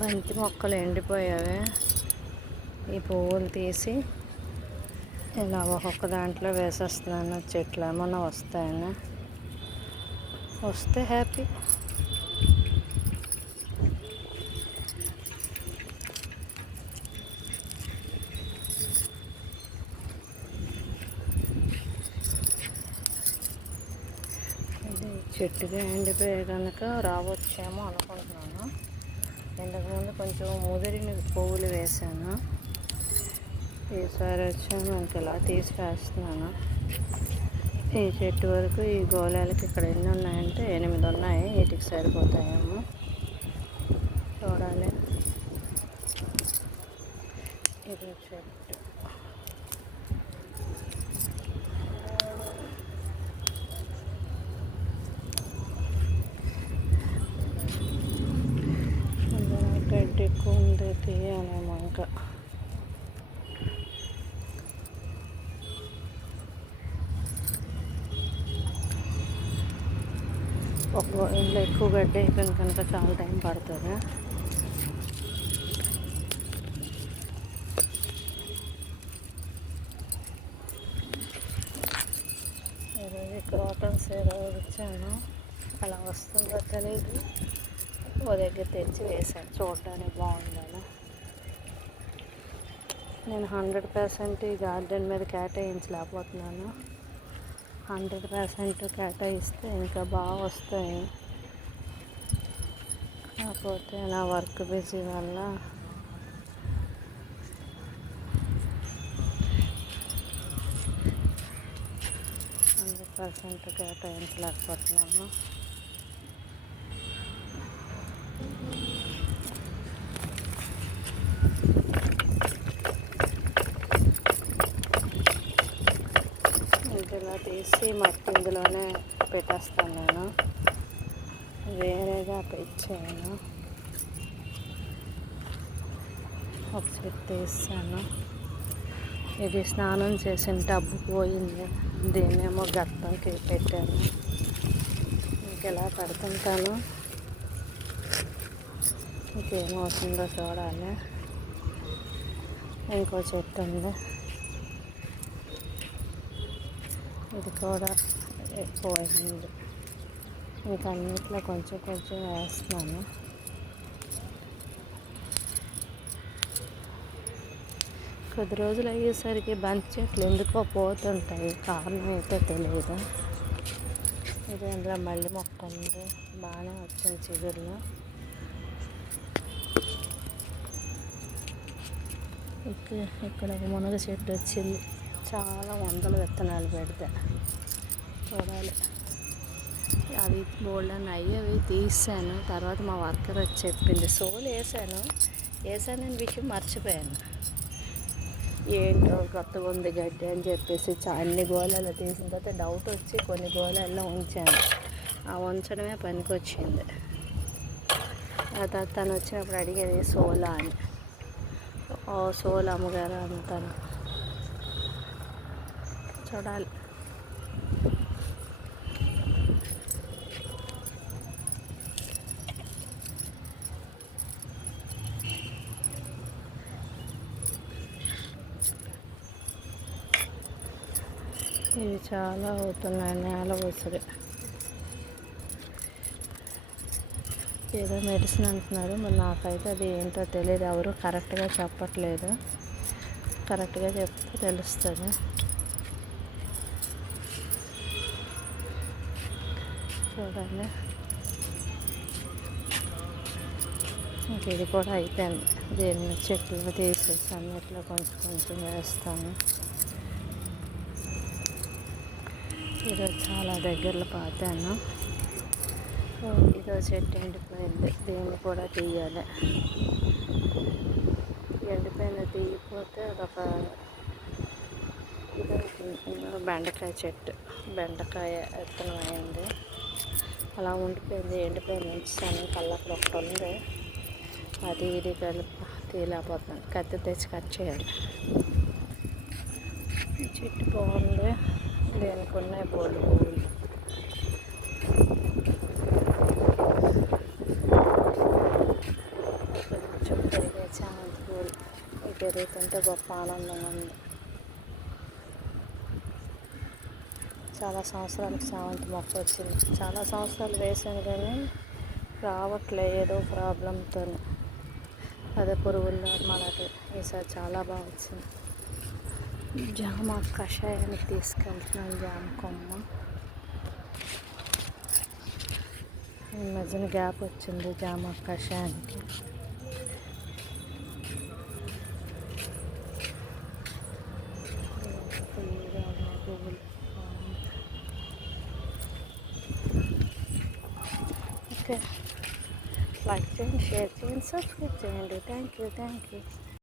బంతి మొక్కలు ఎండిపోయావి. ఈ పువ్వులు తీసి ఇలా ఒక్కొక్క దాంట్లో వేసేస్తున్నాను. చెట్లు ఏమన్నా వస్తాయని, వస్తే హ్యాపీ. ఇది చెట్టుగా ఎండిపోయే కనుక రావచ్చేమో అనుకుంటున్నాను. ఇంతకుముందు కొంచెం ముదిరిన పువ్వులు వేసాను. ఈసారి వచ్చాను ఇంక ఇలా తీసి వేస్తున్నాను. ఈ చెట్టు వరకు ఈ గోళాలకి ఇక్కడ ఎన్ని ఉన్నాయంటే 8 ఉన్నాయి. వీటికి సరిపోతాయేమో చూడాలి. ఇది చెట్టు గడ్డి ఎక్కువ ఉంది, తీయాలేమో ఇంకా. ఇంట్లో ఎక్కువ గడ్డి అయిపోయింది కనుక చాలా టైం పడుతుంది. ఈరోజు క్రోటన్స్ ఏదో వచ్చాను, అలా వస్తుందో తెలీదు. ఓ దగ్గర తెచ్చి వేసాను, చూడడానికి బాగుండాలి. నేను 100% ఈ గార్డెన్ మీద కేటాయించలేకపోతున్నాను. 100% కేటాయిస్తే ఇంకా బాగా వస్తాయి. కాకపోతే నా వర్క్ బిజీ వల్ల 100% కేటాయించలేకపోతున్నాను. ఇలా తీసి మట్టి ఇందులోనే పెట్టేస్తాను. నేను వేరేగా ఇచ్చాను. ఒక చెట్టు తీస్తాను. ఇది స్నానం చేసిన టబ్బు పోయింది, దీన్నేమో గట్టంకి పెట్టాను. ఇంకెలా పెడుతుంటాను, ఇంకేమవుతుందో చూడాలి. ఇంకో చెట్టు ఉంది, ఇది కూడా ఎక్కువైంది. ఇంకా అన్నిట్లో కొంచెం కొంచెం వేస్తున్నాను. కొద్ది రోజులు అయ్యేసరికి బంతి చెట్లు ఎందుకో పోతుంటాయి, కారణం అయితే తెలియదు. ఇది అందులో మల్లి మొక్క ఉంది, బాగానే వచ్చింది చిగురులో. ఇక్కడ ఒక మునగ చెట్టు వచ్చింది, చాలా వందల విత్తనాలు పెడితే. చూడాలి. అవి బోల్డన్ అవి తీసాను. తర్వాత మా వర్కర్ వచ్చి చెప్పింది, సోలు వేసానని విషయం మర్చిపోయాను. ఏంటో కొత్తగా ఉంది గడ్డి అని చెప్పేసి అన్ని గోళాలు తీసిన తర్వాత డౌట్ వచ్చి కొన్ని గోళాల్లో ఉంచాను. ఆ ఉంచడమే పనికొచ్చింది. ఆ తర్వాత తను వచ్చినప్పుడు అడిగేది సోలా అని. ఓ సోలు అమ్మగారు అంతాను. చూడాలి. ఇవి చాలా అవుతున్నాయి, నేల ఉసిరి. ఏదో మెడిసిన్ అంటున్నారు, మరి నాకైతే అది ఏంటో తెలియదు. ఎవరు కరెక్ట్గా చెప్పట్లేదు. కరెక్ట్గా చెప్తే తెలుస్తుంది. చూడండి, ఇంక ఇది కూడా అయిపోయింది. దీన్ని చెట్లు తీసేసి అన్నిట్లో కొంచెం కొంచెం వేస్తాను. ఈరోజు చాలా దగ్గరలో పాతాను. ఇదో చెట్టు ఎండిపోయింది, దీన్ని కూడా తీయాలి. ఎండిపోయింది తీయకపోతే అదొక బెండకాయ చెట్టు, బెండకాయ విత్తనం అయింది. అలా ఉండిపోయింది, ఎండిపోయింది. ఉంచాను, కళ్ళప్పుడు ఒకటి ఉంది, అది ఇది కలిపి తీయలేకపోతున్నాను. కత్తి తెచ్చి కట్ చేయాలి. ఈ చెట్టు బాగుంది, దేనికి ఉన్నాయి బోల్డ్ పువ్వులు. పెరుగుతుంటే గొప్ప ఆనందంగా ఉంది. చాలా సంవత్సరాలకు చామంతి మొక్క వచ్చింది. చాలా సంవత్సరాలు వేసాను కానీ రావట్లే, ఏదో ప్రాబ్లంతో. అదే పురుగుల్లో మనకి ఈసారి చాలా బాగా వచ్చింది. జామ కషాయానికి తీసుకెళ్తున్నాను. జామ కొమ్మ ఈ మధ్యన గ్యాప్ వచ్చింది జామ కషాయానికి. ఫుల్గా ఉన్నాయి పువ్వులు. ఓకే, లైక్ చేయండి, షేర్ చేయండి, సబ్స్క్రైబ్ చేయండి. Thank you.